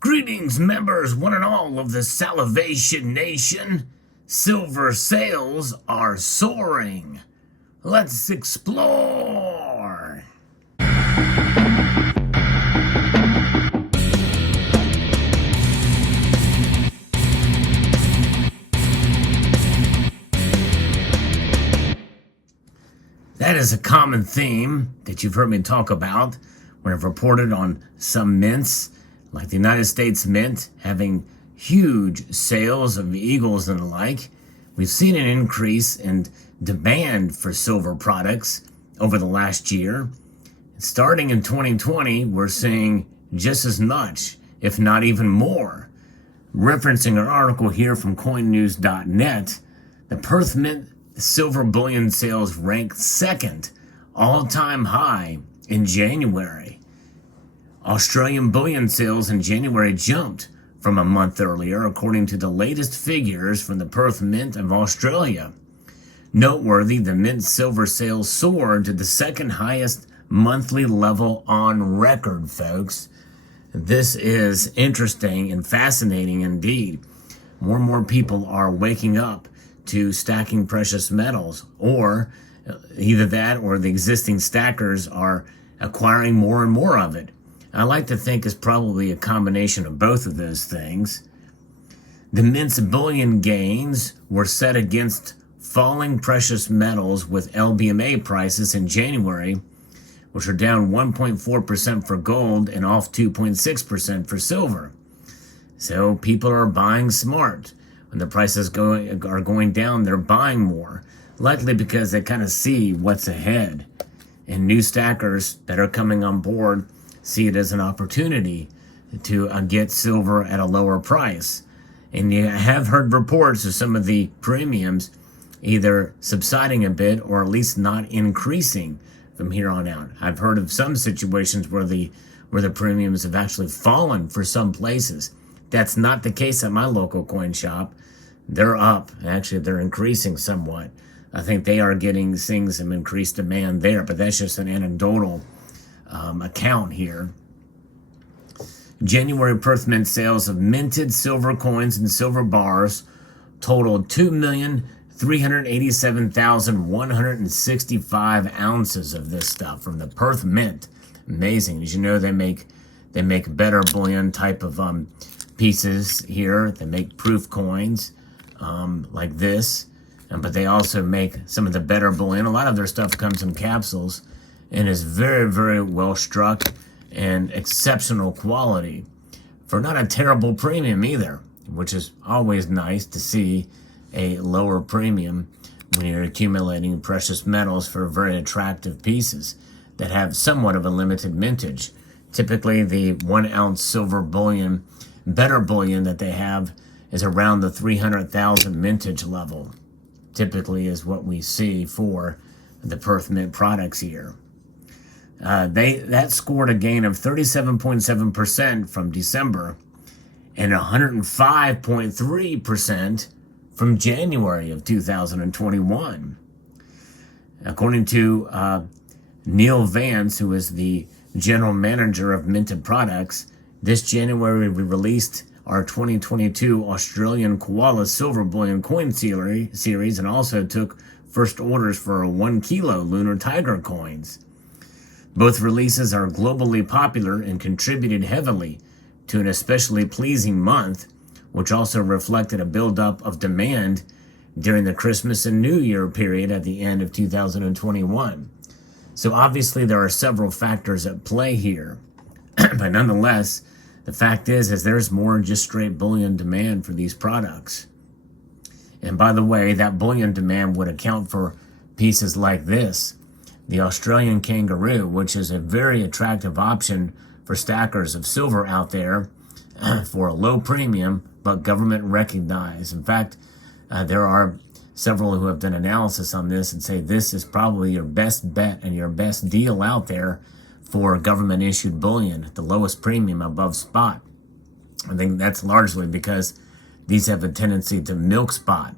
Greetings, members, one and all of the Salivation Nation. Silver sales are soaring. Let's explore. That is a common theme that you've heard me talk about when I've reported on some mints, like the United States Mint having huge sales of eagles and the like. We've seen an increase in demand for silver products over the last year. Starting in 2020, we're seeing just as much, if not even more. Referencing an article here from coinnews.net, the Perth Mint silver bullion sales ranked second all-time high in January. Australian bullion sales in January jumped from a month earlier, according to the latest figures from the Perth Mint of Australia. Noteworthy, the Mint silver sales soared to the second highest monthly level on record, folks. This is interesting and fascinating indeed. More and more people are waking up to stacking precious metals, or either that or the existing stackers are acquiring more and more of it. I like to think it's probably a combination of both of those things. The Mint's bullion gains were set against falling precious metals with LBMA prices in January, which are down 1.4% for gold and off 2.6% for silver. So people are buying smart. When the prices are going down, they're buying more, likely because they kind of see what's ahead. And new stackers that are coming on board see it as an opportunity to get silver at a lower price. And you have heard reports of some of the premiums either subsiding a bit or at least not increasing from here on out. I've heard of some situations where the premiums have actually fallen for some places. That's not the case at my local coin shop. They're up. Actually, they're increasing somewhat. I think they are seeing some increased demand there, but that's just an anecdotal account here. January Perth Mint sales of minted silver coins and silver bars totaled 2,387,165 ounces of this stuff from the Perth Mint. Amazing. As you know, they make better bullion type of pieces here. They make proof coins like this, but they also make some of the better bullion. A lot of their stuff comes in capsules and is very, very well struck and exceptional quality for not a terrible premium either, which is always nice to see a lower premium when you're accumulating precious metals for very attractive pieces that have somewhat of a limited mintage. Typically, the 1 ounce silver bullion, better bullion that they have is around the 300,000 mintage level. Typically is what we see for the Perth Mint products here. That scored a gain of 37.7% from December and 105.3% from January of 2021. According to Neil Vance, who is the general manager of Minted Products, this January we released our 2022 Australian Koala Silver Bullion Coin series and also took first orders for 1 kilo Lunar Tiger coins. Both releases are globally popular and contributed heavily to an especially pleasing month, which also reflected a buildup of demand during the Christmas and New Year period at the end of 2021. So obviously there are several factors at play here, but nonetheless, the fact is there's more than just straight bullion demand for these products. And by the way, that bullion demand would account for pieces like this, the Australian Kangaroo, which is a very attractive option for stackers of silver out there for a low premium, but government recognized. In fact, there are several who have done analysis on this and say this is probably your best bet and your best deal out there for government issued bullion at the lowest premium above spot. I think that's largely because these have a tendency to milk spot.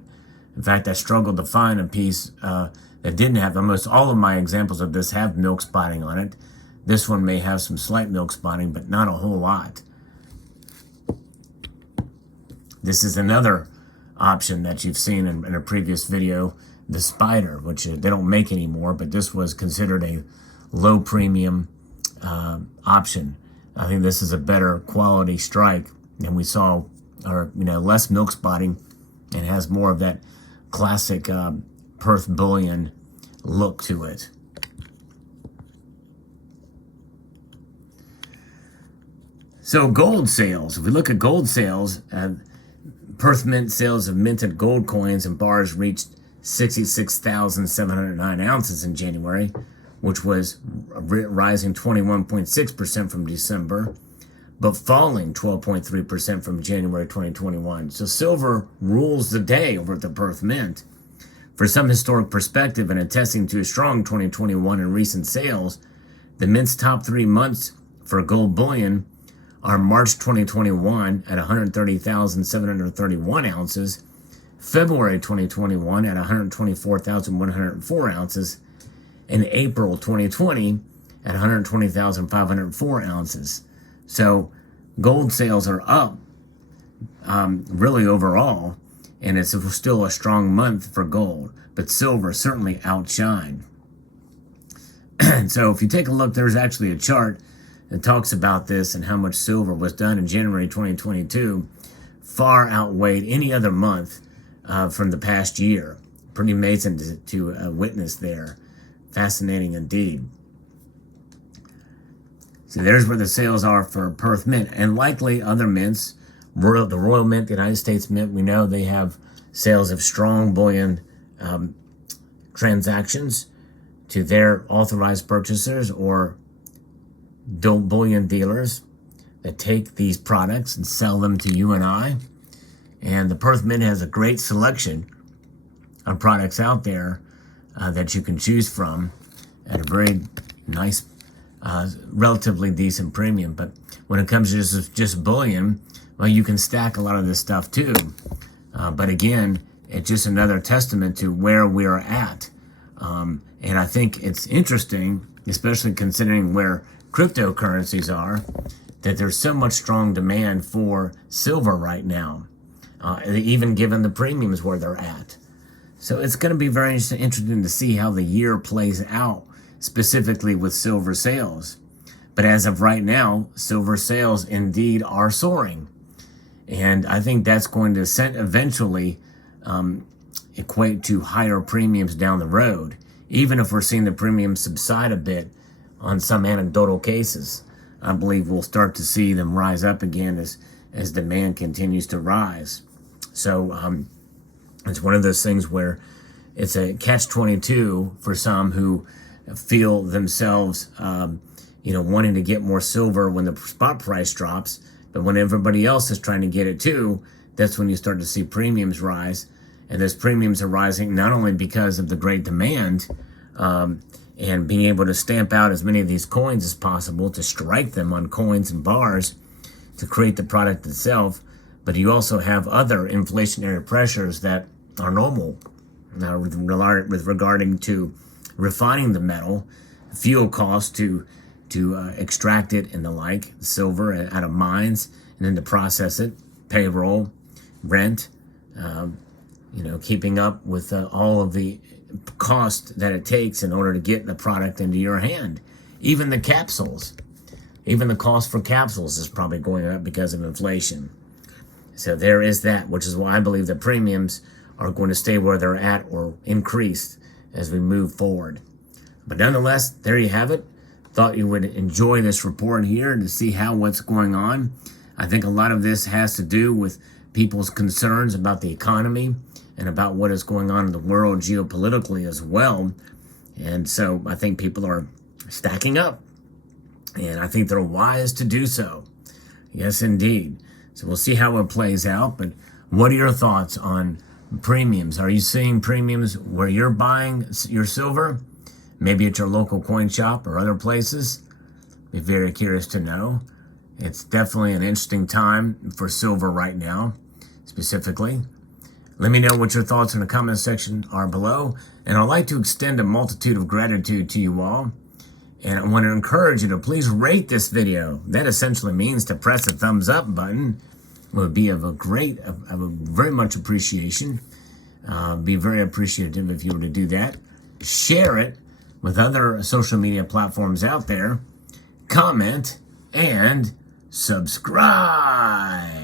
In fact, I struggled to find a piece that didn't have, almost all of my examples of this have milk spotting on it. This one may have some slight milk spotting, but not a whole lot. This is another option that you've seen in a previous video, the Spider, which they don't make anymore, but this was considered a low premium option. I think this is a better quality strike than we saw, or less milk spotting, and has more of that classic Perth bullion look to it. So gold sales, if we look at gold sales, Perth Mint sales of minted gold coins and bars reached 66,709 ounces in January, which was rising 21.6% from December, but falling 12.3% from January 2021. So silver rules the day over at the Perth Mint. For some historic perspective and attesting to a strong 2021 in recent sales, the Mint's top 3 months for gold bullion are March 2021 at 130,731 ounces, February 2021 at 124,104 ounces, and April 2020 at 120,504 ounces. So gold sales are up really overall, and it's still a strong month for gold, but silver certainly outshined. So if you take a look, there's actually a chart that talks about this and how much silver was done in January 2022, far outweighed any other month from the past year. Pretty amazing to witness there. Fascinating indeed. So there's where the sales are for Perth Mint, and likely other mints. The Royal Mint, the United States Mint, we know they have sales of strong bullion transactions to their authorized purchasers or bullion dealers that take these products and sell them to you and I. And the Perth Mint has a great selection of products out there that you can choose from at a very nice, relatively decent premium. But when it comes to just bullion, well, you can stack a lot of this stuff too. But again, it's just another testament to where we're at. And I think it's interesting, especially considering where cryptocurrencies are, that there's so much strong demand for silver right now, even given the premiums where they're at. So it's going to be very interesting to see how the year plays out, specifically with silver sales. But as of right now, silver sales indeed are soaring. And I think that's going to eventually equate to higher premiums down the road, even if we're seeing the premiums subside a bit on some anecdotal cases. I believe we'll start to see them rise up again as demand continues to rise. So it's one of those things where it's a catch-22 for some who feel themselves, wanting to get more silver when the spot price drops. But when everybody else is trying to get it too, that's when you start to see premiums rise. And those premiums are rising not only because of the great demand, and being able to stamp out as many of these coins as possible to strike them on coins and bars to create the product itself, but you also have other inflationary pressures that are normal now with regarding to refining the metal, fuel costs to extract it and the like, silver out of mines, and then to process it, payroll, rent, keeping up with all of the cost that it takes in order to get the product into your hand. Even the capsules, even the cost for capsules is probably going up because of inflation. So there is that, which is why I believe the premiums are going to stay where they're at or increase as we move forward. But nonetheless, there you have it. Thought you would enjoy this report here to see what's going on. I think a lot of this has to do with people's concerns about the economy and about what is going on in the world geopolitically as well. And so I think people are stacking up, and I think they're wise to do so. Yes, indeed. So we'll see how it plays out. But what are your thoughts on premiums? Are you seeing premiums where you're buying your silver? Maybe at your local coin shop or other places? Be very curious to know. It's definitely an interesting time for silver right now, specifically. Let me know what your thoughts in the comment section are below. And I'd like to extend a multitude of gratitude to you all. And I want to encourage you to please rate this video. That essentially means to press the thumbs up button would be of a very much appreciation. Be very appreciative if you were to do that. Share it with other social media platforms out there. Comment and subscribe.